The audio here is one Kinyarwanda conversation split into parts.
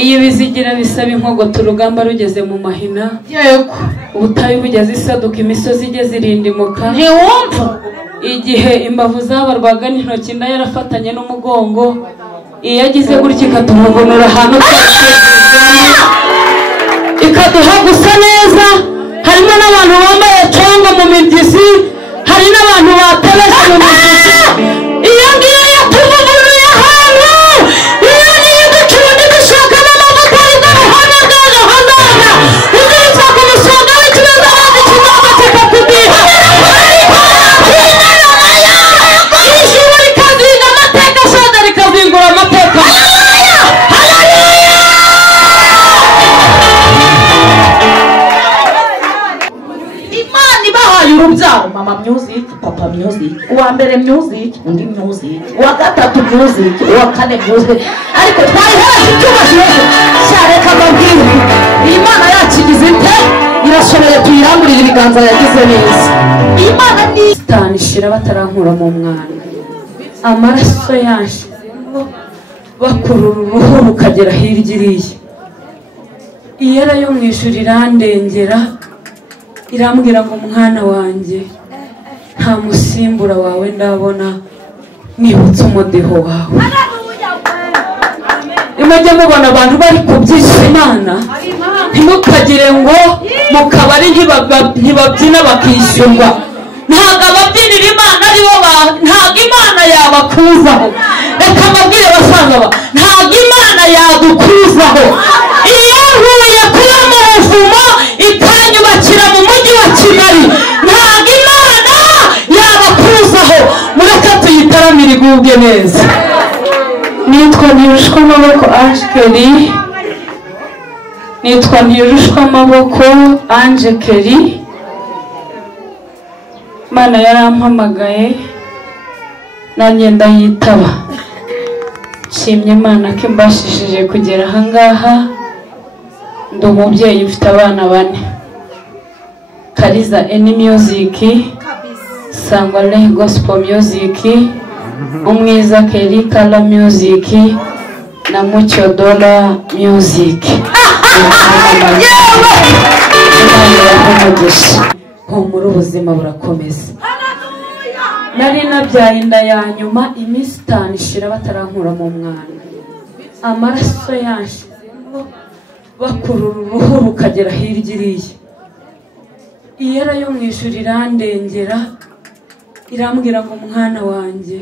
Iyi bizigira bisaba inkogoto urugamba rugeze mu mahina. Yego. Ubutayu bugeze isaduka imisozi igeze irindimuka. Ntiwumva? Igihe imbavu zabarwaga n'intoki nda yarafatanye n'umugongo. Iyo agize gutya ikatuvugunura ahantu ikaduha gusa neza. Harimo n'abantu bambaye congo mu migezi, hari n'abantu batabesha mu migezi. Iyo ngiyo yatuvugunuye ahantu, iyo niyo ducundi dushaka n'amavuta y'uruhande rw'agahazaza. Uziritsa ku musonga w'ikibazo maze kizaba kikakudiha. Ijuru rikazinga amateka, shaza rikazingura amateka. Urubyaro mama music, papa music, uwa mbere music, undi music, uwa gatatu music, uwa kane music. Ariko twaheraje cyubashye cyareka mabwire. Iyi Mana yakigize ite irashoboye tuyirangurira ibiganza yagize neza. Iyi Mana ni tanishira batarankura mu mwana. Amaraso yashizemo bakurura uruhu rukagera hirya iriya. Iyera yo mu ijuru irandengera, irambwira ngo mwana wanjye nta musimbura wawe ndabona, nibutse umudiho wawe. Imajya mubona abantu bari kubyisha Imana, ntimukagire ngo mu kabari ntibabyina bakishyurwa. Ntabwo ababyinira Imana ari bo ntabwo Imana yabakuzaho. Reka mbabwire basaza ba, ntabwo Imana yadukuzaho. Iyo nkuye kuba mu buvumo ikanyubakira mu mujyi wa Kigali, ntabwo Imana yabakuzaho. Mureke tuyitaramire igubwe neza. Nitwa Ntirushwa Amaboko Ange Kelly. Nitwa Ntirushwa Amaboko Ange Kelly. Imana yarampamagaye nanjye ndayitaba. Nshimye Imana ko imbashishije kugera aha ngaha. Ndi umubyeyi ufite abana 4. Kariza Eni Music, Sangwale Gospel Music, Umwiza Kelly Kala Music na Mucyo Dola Music. Humura ubuzima burakomeza. Nari nabyaye inda ya nyuma iminsi 5 ishira batarankura mu mwana. Amaraso yashizemo bakurura uruhu rukagera hirya iriya. Iyera yo mu ijuru irandengera, irambwira ngo mwana wanjye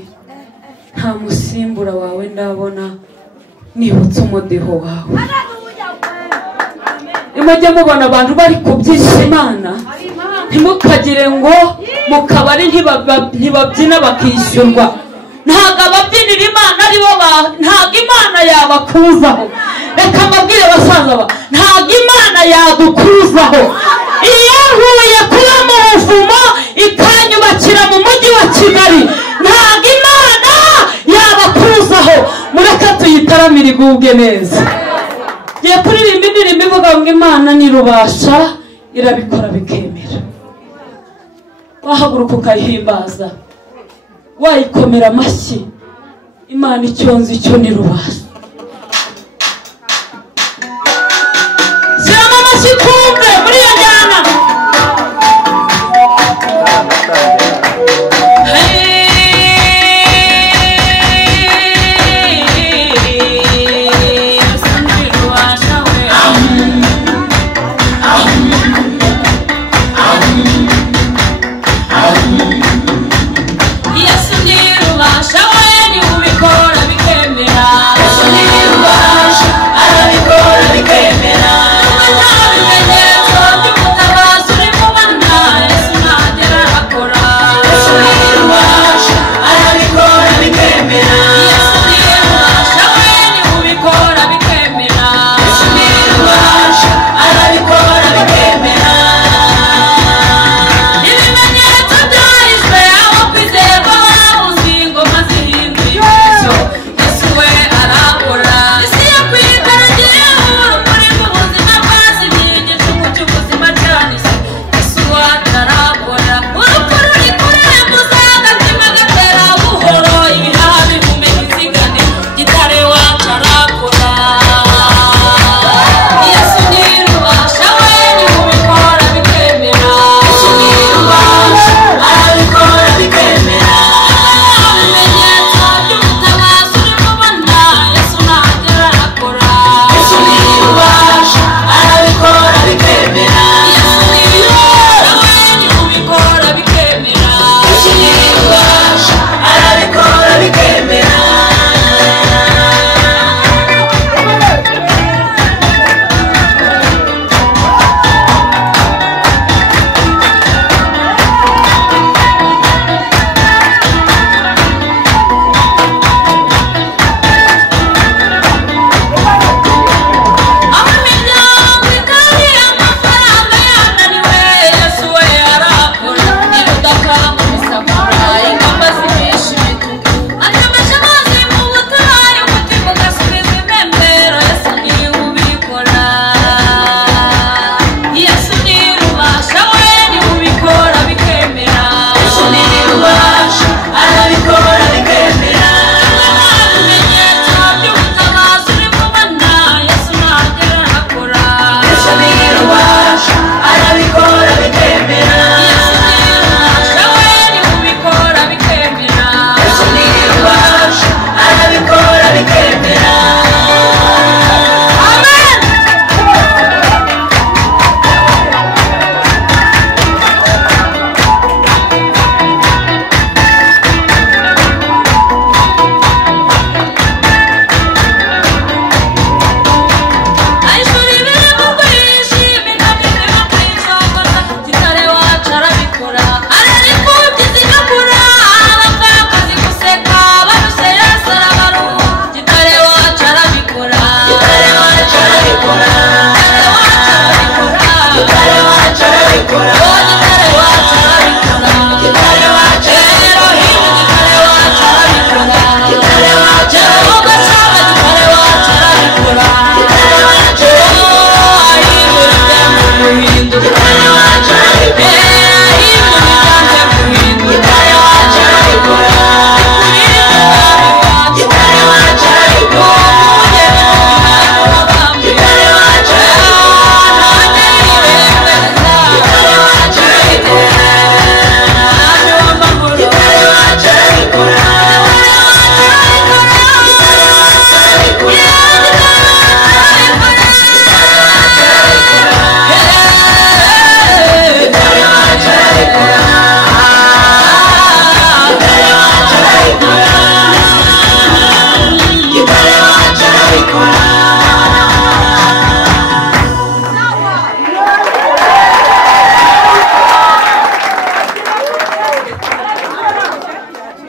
nta musimbura wawe ndabona, nibutse umudiho wawe. Imajya mubona abantu bari kubyisha Imana, ntimukagire ngo mu kabari ntibabyina bakishyurwa. Ntabwo ababyinira Imana ari bo ntabwo Imana yabakuzaho. Reka mbabwire basaza ba, ntabwo Imana yadukuzaho. Iyo nkuye kuba mu buvumo ikanyubakira mu mujyi wa Kigali, ntabwo Imana yabakuzaho. Mureke tuyitaramire igubwe neza. Ngiye kuririmba indirimbo ivuga ngo Imana nirubasha irabikora bikemera. Wahaguruka ukayihimbaza, wayikomera amashyi. Imana icyo nzi cyo nirubasha. Shyiramo amashyi kumve muri iyo njyana. Yesu nirubasha we ni ubikora bikemera.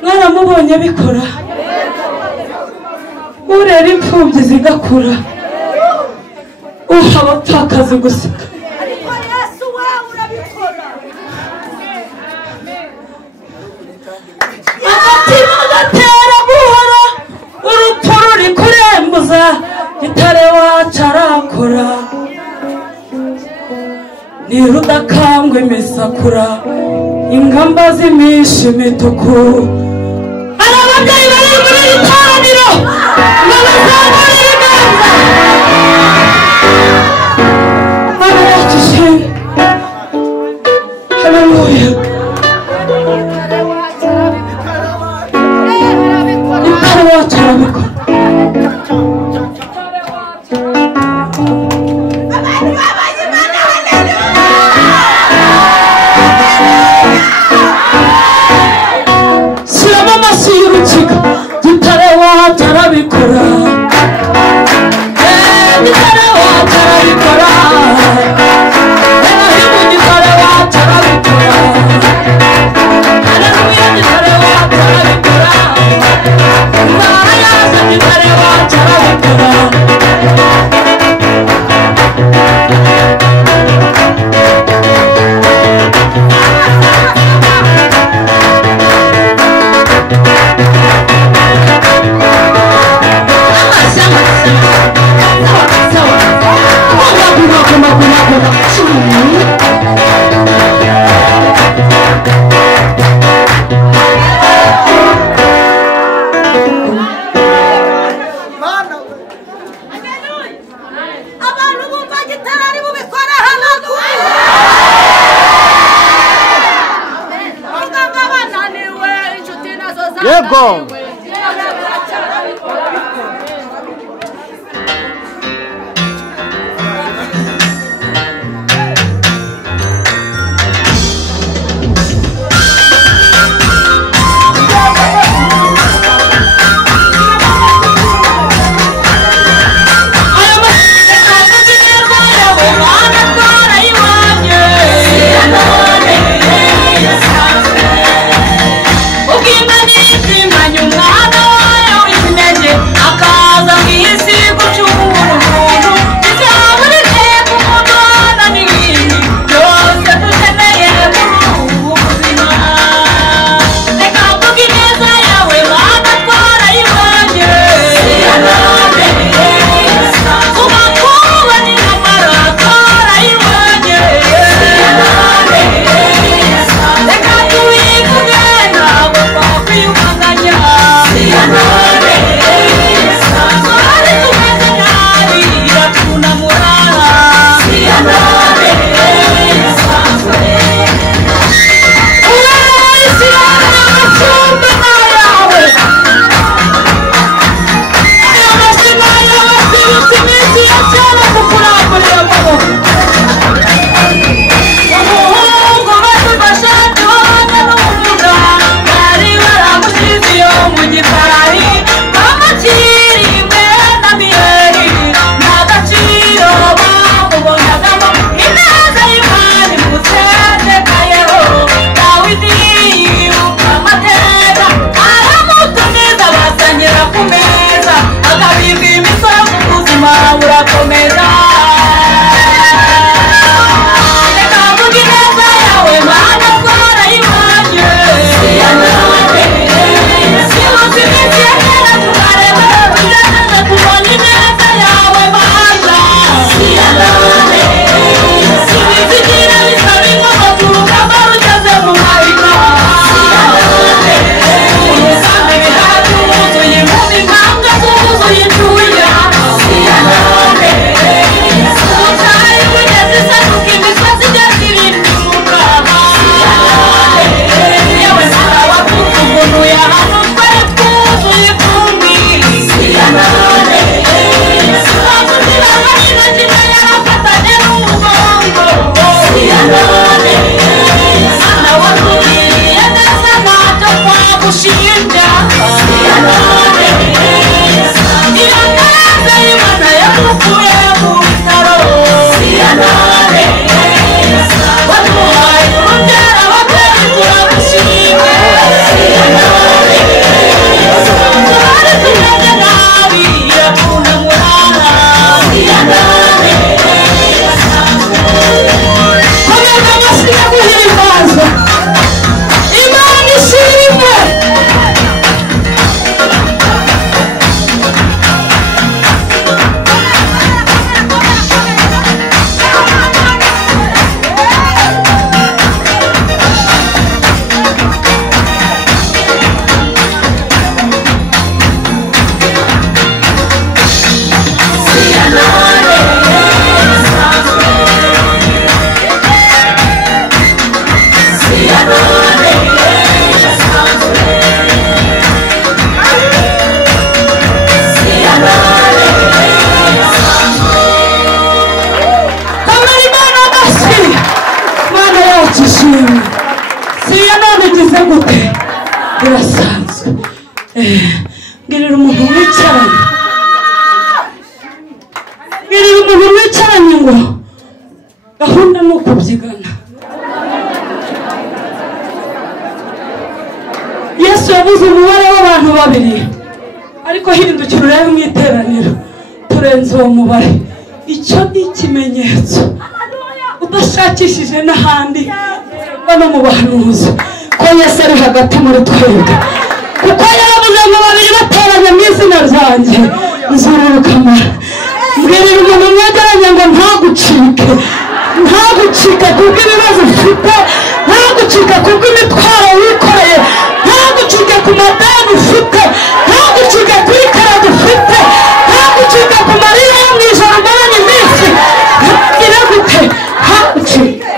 mwaramubonye bikora urera imfubyi zigakura uha abapfakazi guseka agatima gatera buhoro urupfu ruri kurembuza gitare wacu arakora ntirudakangwa imisakura ingamba z'imisha imituku hari ababyeyi bari muri iri teraniro ngo bazamure ibiganza mana yacu ishimwe haleluya gitare wacu arabikora gitare wacu arabikora gitare wacu arabikora herahimu gitare wacu arabikora haleluya gitare wacu arabikora imana yacu gitare wacu arabikora Yego. Urakomeza reka mvuge neza ngirira umuntu wicaranye ngo gahunda ni ukubyigana. Yesu yabuze umubare w'abantu babiri, ariko hindukira urebe mu iteraniro turenze uwo mubare. Icyo ni ikimenyetso udashakishije n'ahandi no mu bahanuzi ko Yesu ari hagati muri twebwe, kuko yaravuze ngo babiri bateranye mu izina ryanjye nzururukana. Mbwirira umuntu mwegeranye ngo ntagucike kubw'ibibazo ufite, ntagucike kubw'imitwaro wikoreye, ntagucike ku madeni ufite, ntagucike kuri karade ufite, ntagucike ku marira yo mu ijoro maranye iminsi. Ntagire gute ntagucike.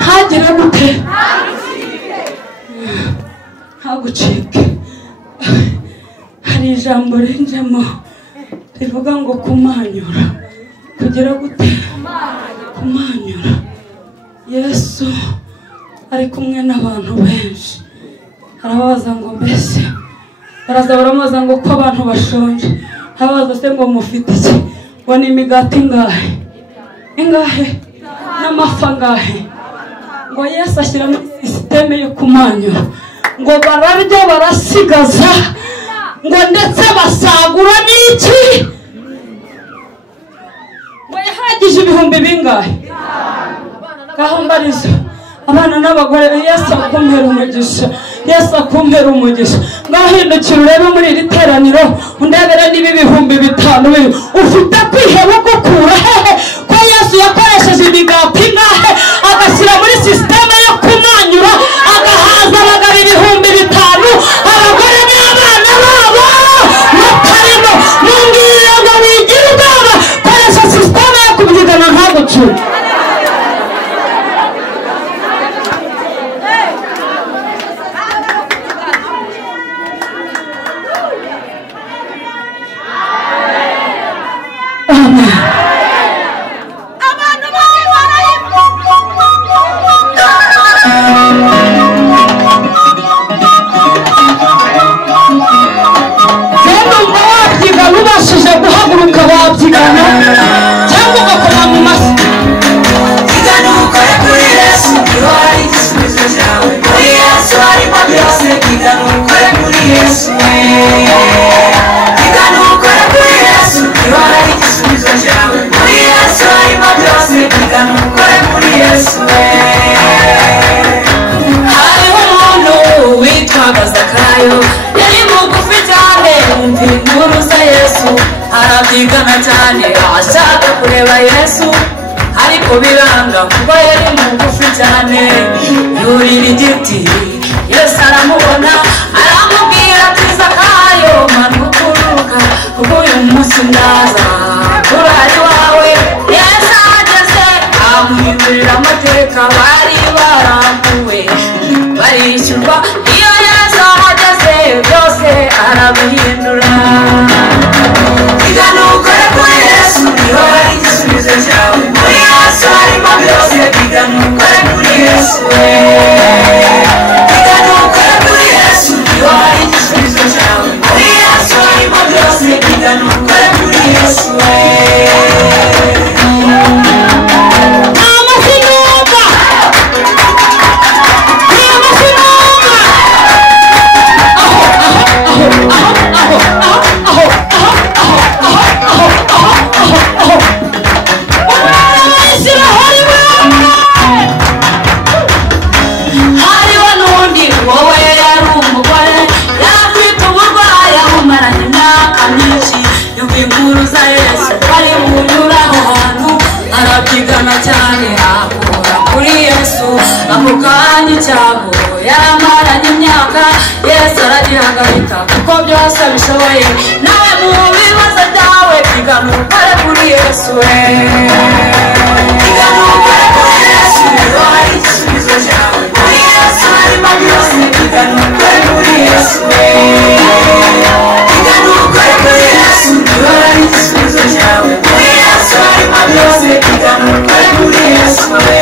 Ntagire gute ntagucike. Hari ijambo rinjemo rivuga ngo kumanyura. Kugira gute kumanyura. Yesu ari kumwe n'abantu benshi, arabaza ngo mbese, baraza baramubaza ngo ko abantu bashonje, arabaza se ngo mufite iki? Ngo ni imigati ingahe n'amafi angahe? Ngo Yesu ashyira muri sisiteme yo kumanyura, ngo bararya barasigaza, ngo ndetse basagura n'iki, ngo yahagije ibihumbi bingahe? Gahumbarizo abana n'abagore. Yesu akumpera umugisha, Yesu akumpera umugisha. Ngahindukira urebe muri iri teraniro undebere niba ibihumbi 5 biri. Ufite kwiheba gukura hehe ko Yesu yakoresheje imigati ingahe agashyira muri sisiteme yo kumanyura, agahaza abagabo 5,000, abagore n'abana babo batarimo. Nungirira ngo wigire ubwoba, koresha sisiteme yo kubyigana ntagucure. Arabyigana cyane ashaka kureba Yesu, ariko biranga kuba yari mugufi cyane. Yurira igiti, Yesu aramubona, aramubwira ati Zakayo manuka uruka, kuko uyu munsi ndaza kurari wawe. Yesu ageze amuhindurira amateka, bari barambuwe barishyurwa. Iyo Yesu ahageze byose arabihindura. Ukore kuri Yesu niho hari igisubizo cyawe. Muri Yesu harimo byose. Ukore kuri Yesu. Ukore kuri Yesu. Yesu aragihagarika kuko byose bishoboye nawe mu bibazo byawe pigana ukore kuri Yesu we pigana ukore kuri Yesu niho hari igisubizo cyawe muri Yesu harimo byose pigana ukore kuri Yesu we pigana ukore kuri Yesu niho hari igisubizo cyawe muri Yesu harimo byose pigana ukore kuri Yesu we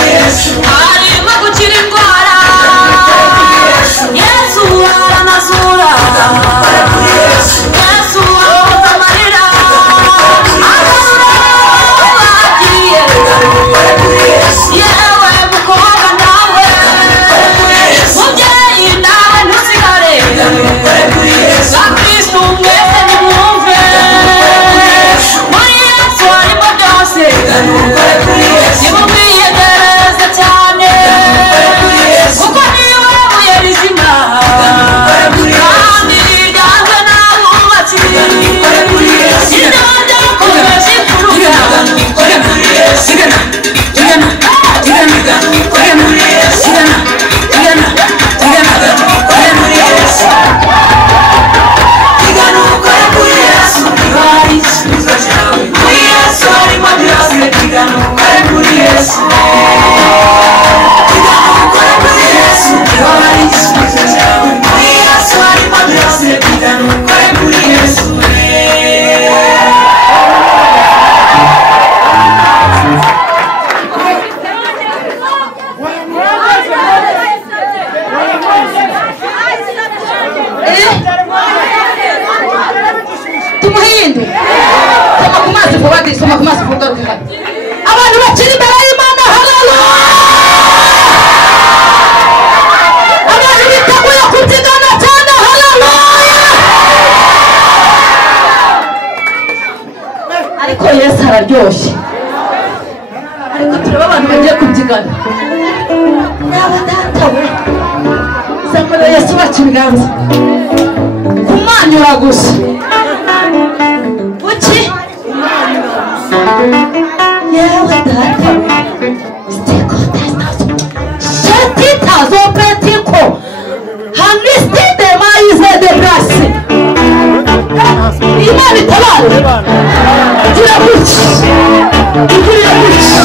harimo gukira indwara Yesu aranazura Yesu ahoza amarira agarura abagiye yewe mukobwa nawe mubyeyi nawe ntusigare bakristu mwese nimwumve muri Yesu harimo byose nimumwiyegereze cyane kuko niwe buye rizima kandi ryanzwe n'abubatsi ibyo byakomeje kuruga tumuhinde soma ku mazi vuba soma ku mazi vuba abantu bakiri imbere y'Imana haleluya abantu biteguye kubyigana cyane haleluya ariko Yesu araryoshye ariko tureba abantu bagiye kubyigana yaba data we zamura Yesu bakibiganza kumanyura gusa uki yewe data steko testazo shetitazo petiko hanistide maize de brasi Imana itabare gira gutya gira gutya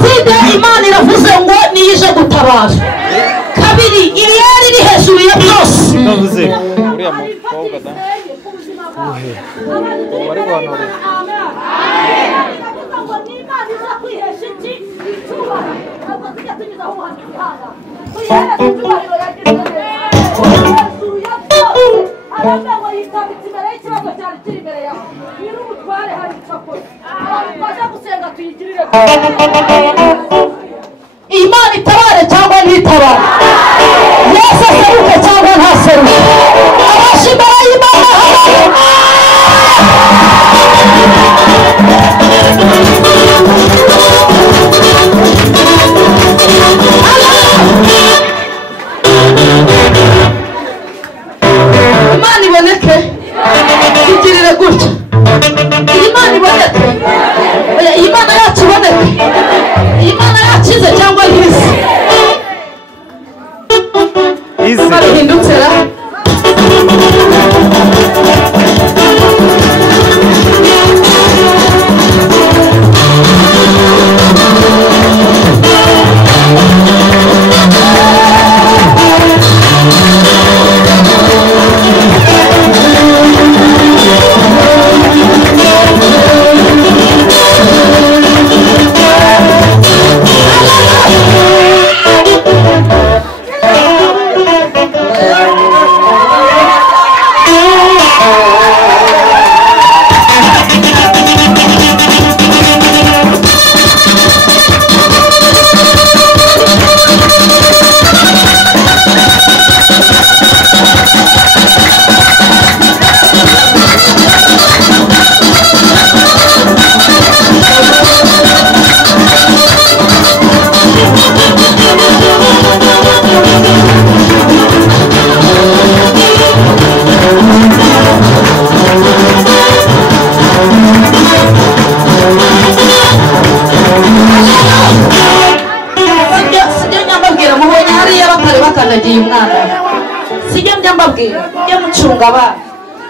jenoside imana iravuze ngo niyije gutabara kabiri iriyari iri hejuru ya byose ikavuze uriya mukobwa da bari guhanura imana itabare cyangwa ntitabare yesu aseruke cyangwa ntaseruke abashi imbere y'imana imana iboneke igirire gutya iyi mana iboneke iyi mana yacu iboneke iyi mana yakize cyangwa ntize barihindutse ra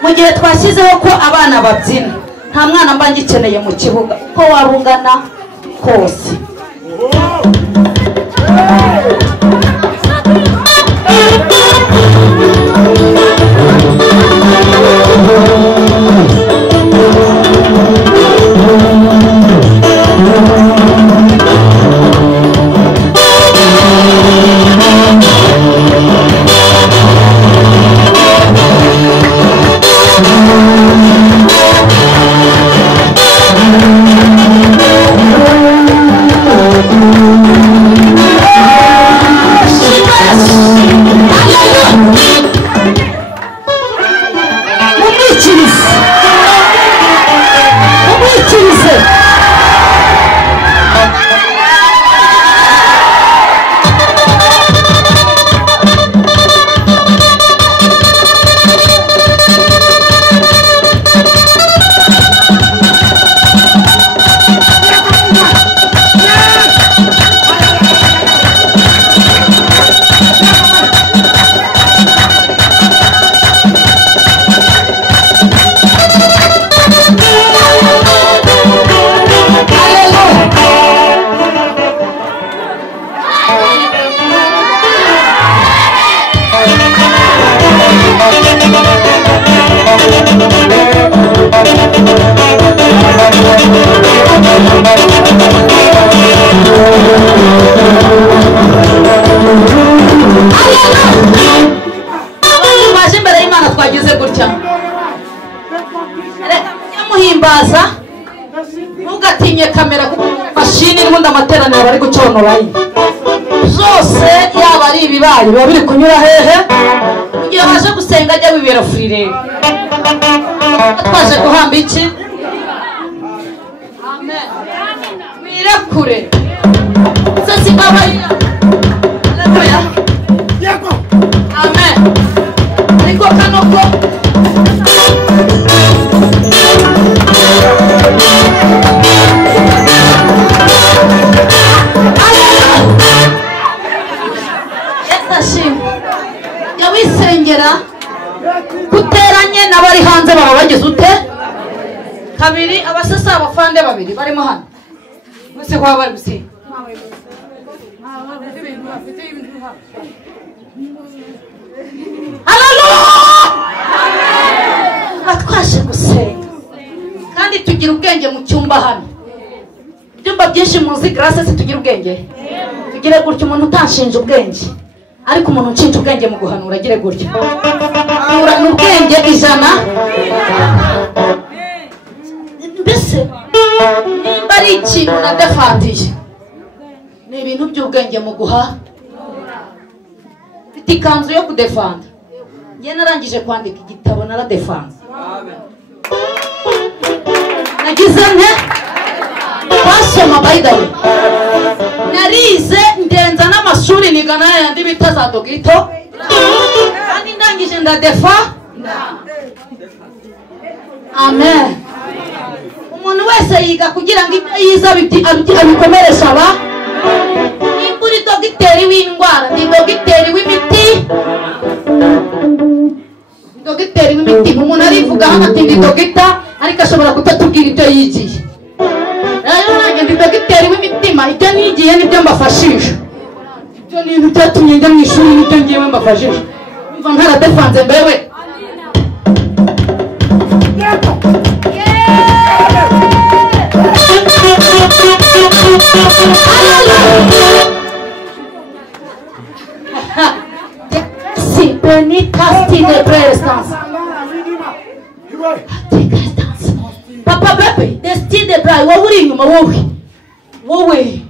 mu gihe twashyizeho ko abana babyina nta mwana mba ngikeneye mu kibuga ko waba ungana kose ntugatinye kamera mashini n'ubundi amateraniro bari guconora zose yaba ari ibibaye biba biri kunyura hehe igihe baje gusenga ajya bibera furire twaje guhamba iki amen wirekure se sigabarira amen niko kanoko kuteranye n'abari hanze baba bagize ute kabiri abasasa abafande babiri barimo hano bose kwa bari gusenga Twashe gusenga kandi tugira ubwenge mu cyumba hano. Ibyumba byinshi muzi Grace se tugira ubwenge. Tugire gutyo umuntu utanshinja ubwenge. Ariko umuntu unshinja ubwenge mu guhanura agire gutyo. Urana ubwenge ijana. Mbese nimba ari ikintu nadafandiye ni ibintu by'ubwenge mu guha. Mfite ikanzu yo kudefanda. Njye narangije kwandika igitabo naradefanze. Nagize nte basoma by the way. Narize ndenza n'amashuri nigana yandi bita za dogito. Kandi ndangije ndadefa. Amen. Umuntu wese yiga kugira ngo yiza abikomeresha aba. Nimba uri dogiteri w'indwara, ni dogiteri w'imiti. Dogiteri w'imiti, umuntu arivuga hano ati ndi dogita, ariko ashobora kutatubwira ibyo yigiye. Rero nanjye ndi dogiteri w'imitima, ibyo nigiye nibyo mbafashisha. Ibyo ni ibintu byatumye njya mu ishuri nibyo ngiyewe mbafashisha. Umva ntaradefanze mbewe. Si benita stine prestance. Papa bebe, the stine brai, wowe uri inyuma wowe. Wowe.